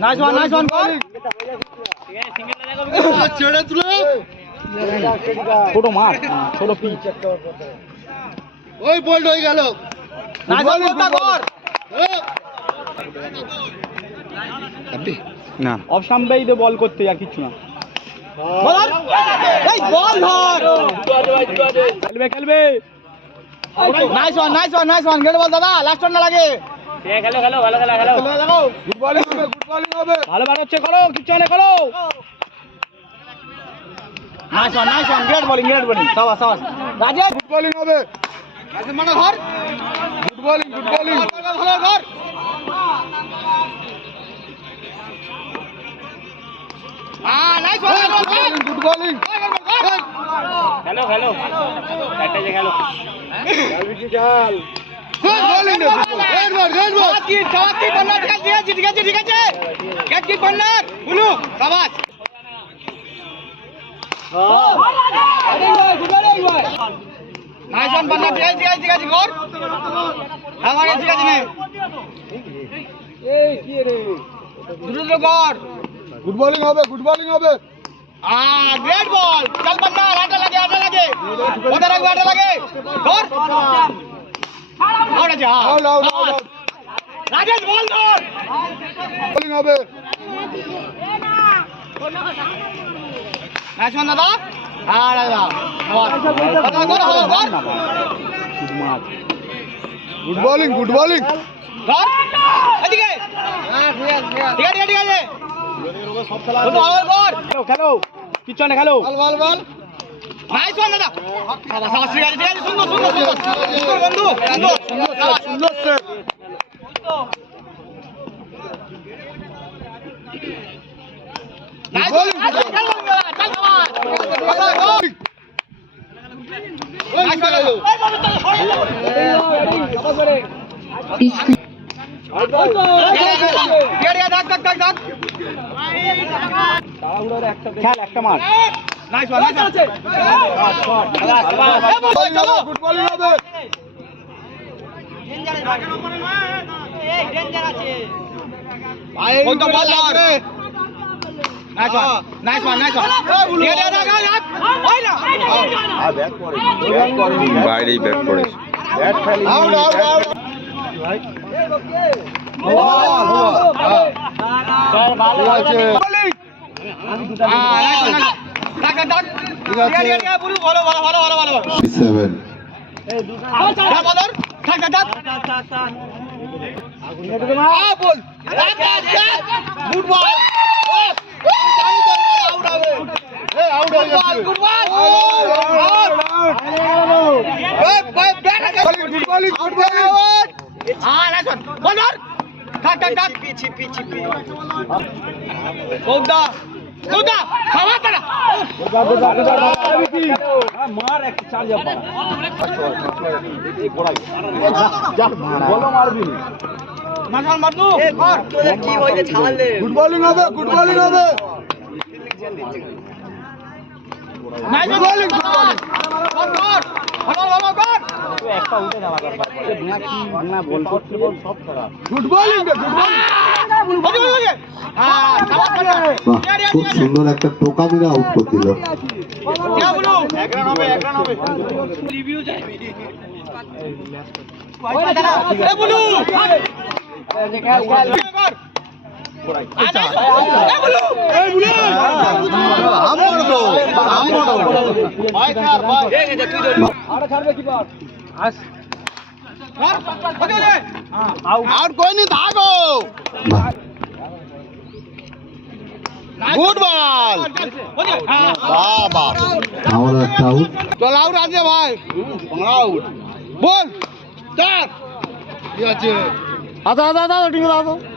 nice one কর ছেড়ে তুলে ছোট মাঠ ছোট পিচ ওই বল হয়ে গেল নাইস ওয়ান কর না অফ সামনেই তো বল করতে আর কিছু না বল এই বল ধর খেলবে নাইস ওয়ান গেট বল দাদা লাস্ট রান না লাগে খেলো ভালো গুড বলিং হবে ভালো বার হচ্ছে করো কিছু না করো নাইস ওয়ান গ্রেট বলিং সাবাস রাজেশ গুড বলিং হবে রাজেশ মানে ধর গুড বলিং ভালো ধর নাইস ওয়ান গুড বলিং খেলো একটা যে খেলো চাল গুড বলিং গুড বল কি কর্নার ঠিক আছে গেট কি কর্নার বুলু শাবাশ নাইস ওয়ান কর্নার ঠিক আছে কর আমারে ঠিক আছে নে এই কি রে দ্রুত কর গুড বলিং হবে গ্রেট বল চল বন্না আটা লাগে ওটা লাগে ধর আউট আছে আউট রাজেশ বল ধর বলিং হবে নাইস ওয়ান দাদা দাদা গুড বলিং ধর এদিকে ঠিক আছে খেলো কিছু না খেলো বল নাইস ওয়ান দাদা সাবাস ঠিক আছে সুন্দর বন্ধু সুন্দর নাইস বলিং খেল একটা মার নাইস ওয়ান আছে গুড বলিং হবে ডেঞ্জার আছে ভাই কোন বল লাগবে নাইস ওয়ান বাইরেই ব্যাক করে গুড বলিং হবে খুব সুন্দর একটা টোকামিরা আউট করে দিল आउट कोई नहीं भागो गुड बॉल बाबा और একটা আউট चल आउट आजे भाई आउट बोल चार ঠিক আছে আদা ঠিক আছে